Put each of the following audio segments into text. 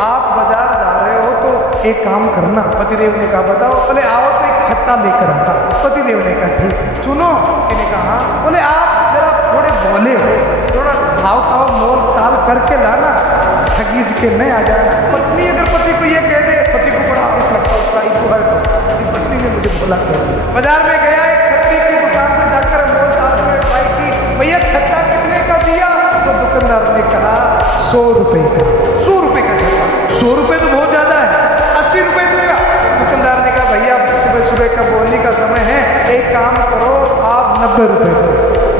आप बाजार जा रहे हो तो एक काम करना। पतिदेव ने कहा बताओ। बोले आओ तो एक छत्ता लेकर आता। पतिदेव ने कहा ठीक है। सुनो, मैंने कहा बोले आप जरा थोड़े बोले हो, थोड़ा भाव ताव मोल ताल करके लाना, ठगीज के नहीं आ जाना। पत्नी अगर पति को ये कह दे, पति को बड़ा आफिस लगता है उसका इतवार को, पत्नी ने मुझे बोला कह दिया। बाजार में गया, एक छत्ती की दुकान पर जाकर मोल ताल में ट्राई की, भैया छत्ता कितने का दिया? तो दुकानदार ने कहा 100 रुपए का। 100 रुपए का छत्ता? 100 रुपए तो बहुत ज्यादा है, 80 रुपए दूंगा। दुकानदार ने कहा भैया सुबह सुबह का बोलने का समय है, एक काम करो आप 90 रुपए दो।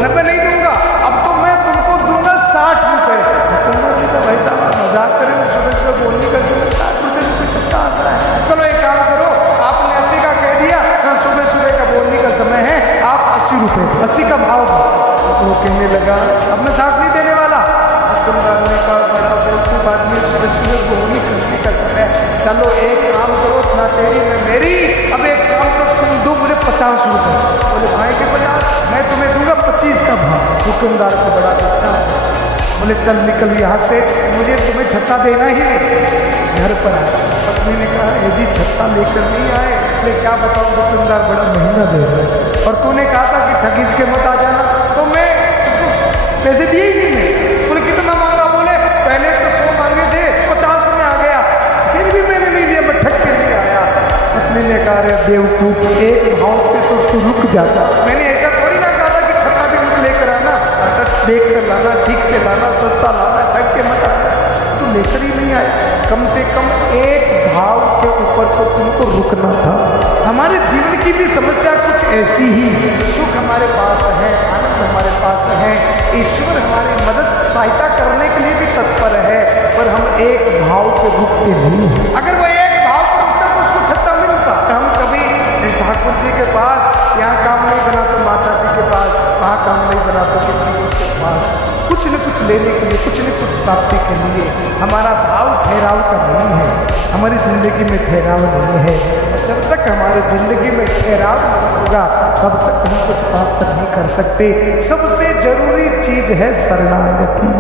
90 नहीं दूंगा, अब तो मैं तुमको दूंगा 60 रुपए। दुकानदार ने कहा भाई साहब मजाक करें, सुबह सुबह बोलने का समय 60 रुपए में कोई छत्ता आता है? चलो एक काम करो, आपने 80 का कह दिया, सुबह सुबह का बोलने का समय है, आप 80 रुपए 80 का भाव दो। वो कहने लगा अब मैं 60 नहीं देने वाला। दुकानदार ने कहा बड़ा बेवकूफ आदमी, सुबह सुबह बोलने करने का समय, चलो एक काम करो ना तेरी न मेरी, अब एक काम करो तुम दो मुझे 50 रुपए। बोले भाई के 50? मैं तुम्हें दूंगा 25 का भाव। दुकानदार को बड़ा गुस्सा। बोले चल निकल यहाँ से, मुझे तुम्हें छत्ता देना ही नहीं। घर पर आया, पत्नी ने कहा यदि छत्ता लेकर नहीं आए तो क्या बताऊँ, दुकानदार बड़ा महंगा दे रहा है और तूने कहा था कि ठगीज के मत आ जाना, तो मैं उसको पैसे दिए ही नहीं। मैं बोले कितना मांगा? बोले पहले तो 100 मांगे थे, 50 में आ गया, फिर भी मैंने नहीं दिया, मैं ठग के नहीं आया। पत्नी ने कहा अरे बेवकूफ, एक भाव पे तो तू रुक जाता। मैंने ऐसा थोड़ी ना कहा था कि छत्ता भी मुझे लेकर आना, देख कर लाना, ठीक से लाना, सस्ता लाना, ठग के मत आना। तू लेकर ही नहीं आया। कम से कम एक भाव के ऊपर तो तुमको रुकना था। हमारे जीवन की भी समस्या कुछ ऐसी ही है। सुख हमारे पास है, आनंद हमारे पास है, ईश्वर हमारी मदद सहायता करने के लिए भी तत्पर है, पर हम एक भाव पे रुकते नहीं हैं। अगर वो एक भाव पे रुकता तो उसको छत्ता मिलता। हम कभी ठाकुर जी के पास, यहाँ काम नहीं बना तो माता जी के पास, वहाँ काम नहीं बना तो किसी के पास, कुछ न कुछ लेने के लिए, कुछ न कुछ प्राप्ति के लिए हमारा भाव ठहराव का नहीं है। हमारी जिंदगी में ठहराव नहीं है। जब तक हमारी जिंदगी में ठहराव नहीं होगा तब तक हम कुछ प्राप्त नहीं कर सकते। सबसे जरूरी चीज है शरणागति।